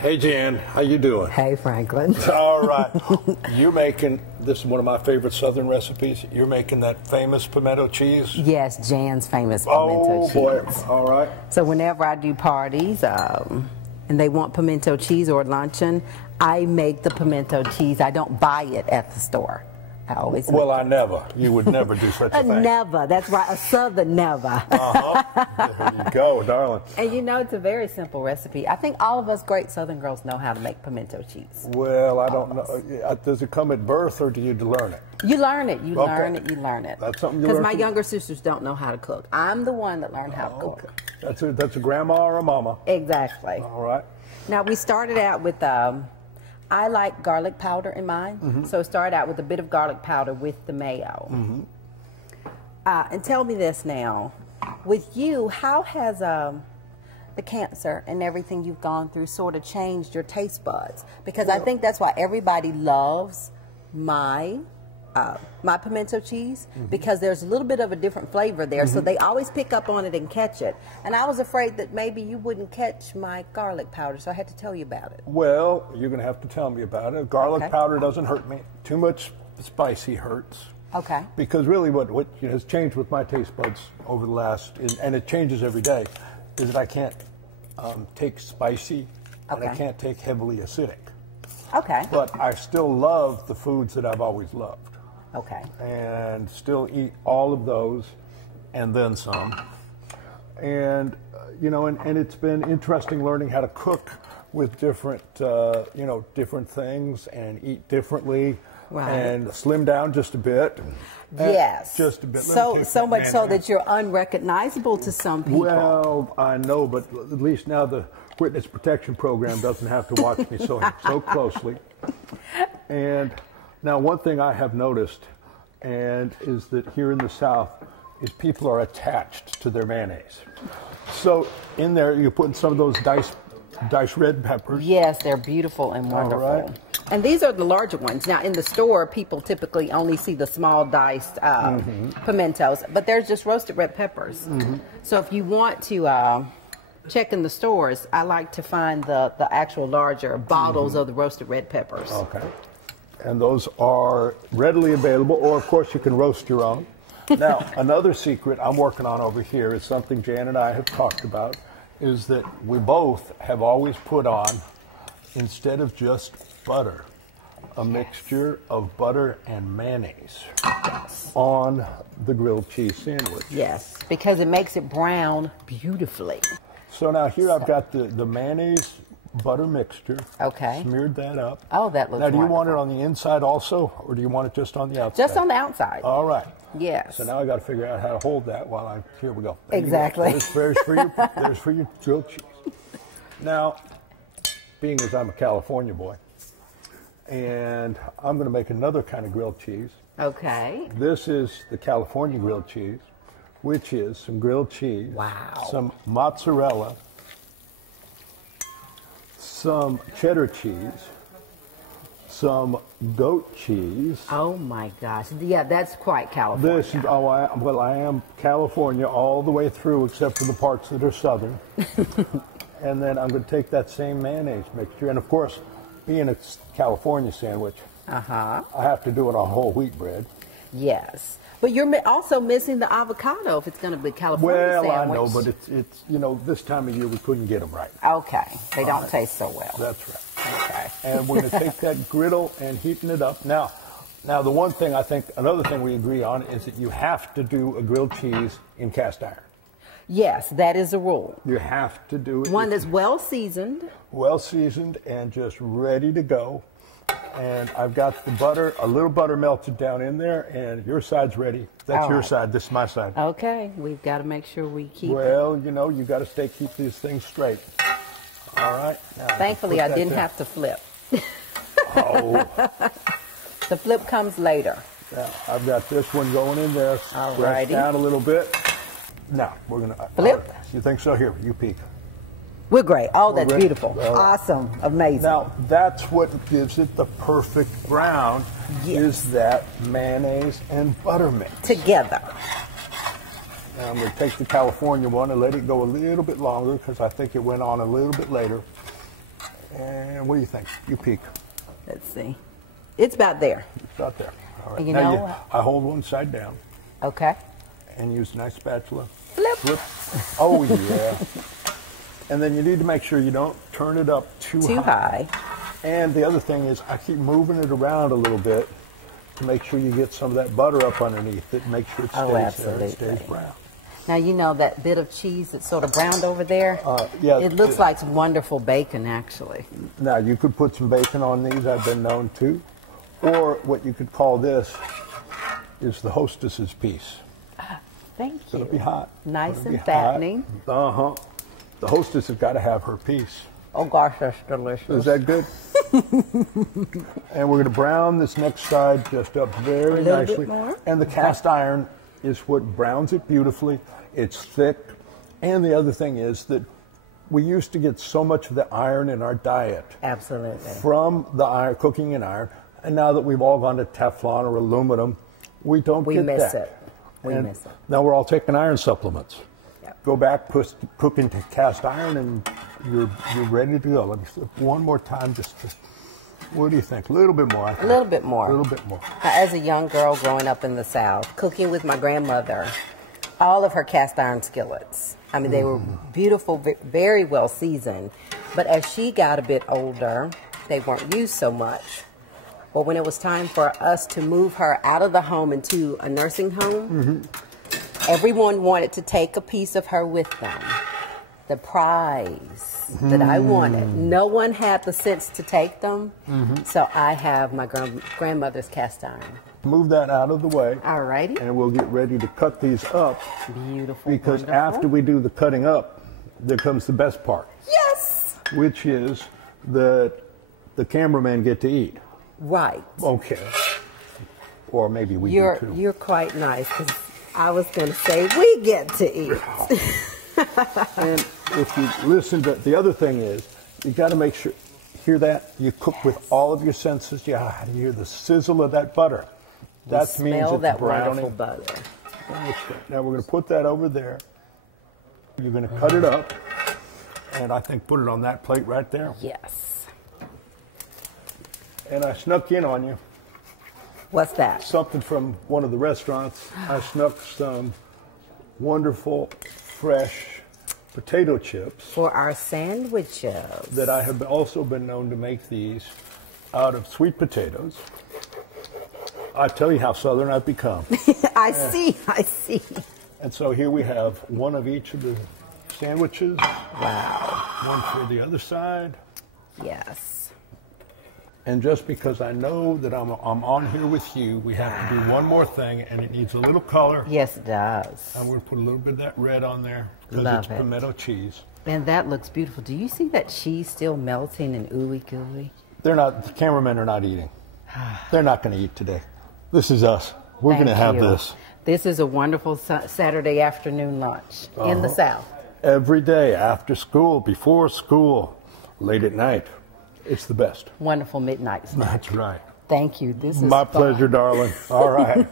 Hey, Jann, how you doing? Hey, Franklin. All right. You're making, this is one of my favorite Southern recipes. You're making that famous pimento cheese? Yes, Jann's famous pimento cheese. Oh, boy. All right. So whenever I do parties and they want pimento cheese or luncheon, I make the pimento cheese. I don't buy it at the store. I always Well, I never. You would never do such a thing. Never. That's right. A Southern never. There you go, darling. And you know, it's a very simple recipe. I think all of us great Southern girls know how to make pimento cheese. Well, I don't know. Does it come at birth or do you learn it? You learn it. You learn it. You learn it. That's something you learn. learn. Because my younger sisters don't know how to cook. I'm the one that learned how to cook. That's a grandma or a mama. Exactly. All right. Now, we started out with... I like garlic powder in mine, so start out with a bit of garlic powder with the mayo. And tell me this now, with you, how has the cancer and everything you've gone through sort of changed your taste buds? Because I think that's why everybody loves my pimento cheese, because there's a little bit of a different flavor there, so they always pick up on it and catch it. And I was afraid that maybe you wouldn't catch my garlic powder, so I had to tell you about it. Well, you're going to have to tell me about it. Garlic powder doesn't hurt me. Too much spicy hurts. Okay. Because really what has changed with my taste buds over the last, and it changes every day, is that I can't take spicy and I can't take heavily acidic. Okay. But I still love the foods that I've always loved. Okay. And still eat all of those and then some. And, you know, and it's been interesting learning how to cook with different, you know, different things and eat differently and slim down just a bit. Yes. Just a bit. So much so that you're unrecognizable to some people. Well, I know, but at least now the Witness Protection Program doesn't have to watch me so closely. And now one thing I have noticed is that here in the South is people are attached to their mayonnaise. So in there you're putting some of those diced red peppers. Yes, they're beautiful and wonderful. All right. And these are the larger ones. Now in the store people typically only see the small diced pimentos, but there's just roasted red peppers. So if you want to check in the stores, I like to find the actual larger bottles of the roasted red peppers. Okay. And those are readily available, or of course you can roast your own. Now, another secret I'm working on over here is something Jann and I have talked about, is that we both have always put on, instead of just butter, a mixture of butter and mayonnaise on the grilled cheese sandwich. Yes, because it makes it brown beautifully. So now here I've got the mayonnaise butter mixture. Okay. Smeared that up. Oh, that looks Now, do you want it wonderful. on the inside also, or do you want it just on the outside? Just on the outside. All right. Yes. So now I got to figure out how to hold that while here we go. There exactly. Go. There's for your grilled cheese. Now, being as I'm a California boy, and I'm going to make another kind of grilled cheese. Okay. This is the California grilled cheese, which is some grilled cheese. Wow. Some mozzarella, some cheddar cheese, some goat cheese. Oh my gosh! Yeah, that's quite California. I am California all the way through, except for the parts that are southern. And then I'm going to take that same mayonnaise mixture, and of course, being a California sandwich, I have to do it on whole wheat bread. Yes. But you're also missing the avocado if it's going to be California sandwich. Well, I know, but it's you know, this time of year we couldn't get them right. Okay. They don't taste so well. That's right. Okay. And we're going to take that griddle and heating it up. Now, the one thing another thing we agree on is that you have to do a grilled cheese in cast iron. Yes, that is a rule. You have to do it. One that's well seasoned. Well seasoned and just ready to go. And I've got the butter, a little butter melted down in there, and your side's ready. That's your side. This is my side. Okay. We've got to make sure we keep Well, you know, you got to keep these things straight. All right. Now, thankfully, I didn't have to flip. Oh. The flip comes later. Now, I've got this one going in there. All Press righty. down a little bit. Now, we're going to... Flip. You think so? Here, you peek. We're great. Oh, that's ready. beautiful. Awesome. Amazing. Now, that's what gives it the perfect brown, is that mayonnaise and butter mix. Together. Now, I'm going to take the California one and let it go a little bit longer because I think it went on a little bit later. And what do you think? You peek. Let's see. It's about there. It's about there. All right. And you Now know what? I hold one side down Okay. and use a nice spatula. Flip. Oh, yeah. And then you need to make sure you don't turn it up too high. And the other thing is I keep moving it around a little bit to make sure you get some of that butter up underneath it. Make sure it stays there and stays brown. Now, you know that bit of cheese that's sort of browned over there? Yeah. It looks like wonderful bacon, actually. Now, you could put some bacon on these. I've been known to. Or what you could call this is the hostess's piece. Thank you. It'll be hot. Nice and fattening. Uh-huh. The hostess has got to have her piece. Oh, gosh, that's delicious. Is that good? And we're going to brown this next side just up very nicely. Bit more. And the cast iron is what browns it beautifully. It's thick. And the other thing is that we used to get so much of the iron in our diet. Absolutely. From the iron, cooking in iron. And now that we've all gone to Teflon or aluminum, we don't get that. We miss it. We miss it. Now we're all taking iron supplements. Yep. Go back, cook into cast iron, and you're ready to go. Let me flip one more time. What do you think? A little bit more. A little bit more. A little bit more. As a young girl growing up in the South, cooking with my grandmother, all of her cast iron skillets. I mean, they were beautiful, very well seasoned. But as she got a bit older, they weren't used so much. But when it was time for us to move her out of the home into a nursing home, everyone wanted to take a piece of her with them. The prize that I wanted. No one had the sense to take them, so I have my grandmother's cast iron. Move that out of the way. All righty. And we'll get ready to cut these up. Beautiful. Because wonderful. after we do the cutting up, there comes the best part. Yes! Which is that the cameramen get to eat. Right. Okay. Or maybe we do too. You're quite nice, because I was going to say we get to eat. And if you listen to, the other thing is, you got to make sure, hear that? You cook with all of your senses. You hear the sizzle of that butter. That means smell it's that browning. wonderful butter. Now we're going to put that over there. You're going to cut it up, and I think put it on that plate right there. Yes. And I snuck in on you. What's that? Something from one of the restaurants. I snuck some wonderful, fresh potato chips. For our sandwiches. That I have also been known to make these out of sweet potatoes. I tell you how Southern I've become. I see. And so here we have one of each of the sandwiches. Wow. One for the other side. Yes. And just because I know that I'm on here with you, we have to do one more thing, and it needs a little color. Yes, it does. I'm going to put a little bit of that red on there because Love it's it. pimento cheese. And that looks beautiful. Do you see that cheese still melting and ooey gooey? They're not. The cameramen are not eating. They're not going to eat today. This is us. We're going to have this. This is a wonderful Saturday afternoon lunch in the South. Every day, after school, before school, late at night. It's the best. Wonderful midnight snack. That's right. Thank you. This is my fun. pleasure, darling. All right.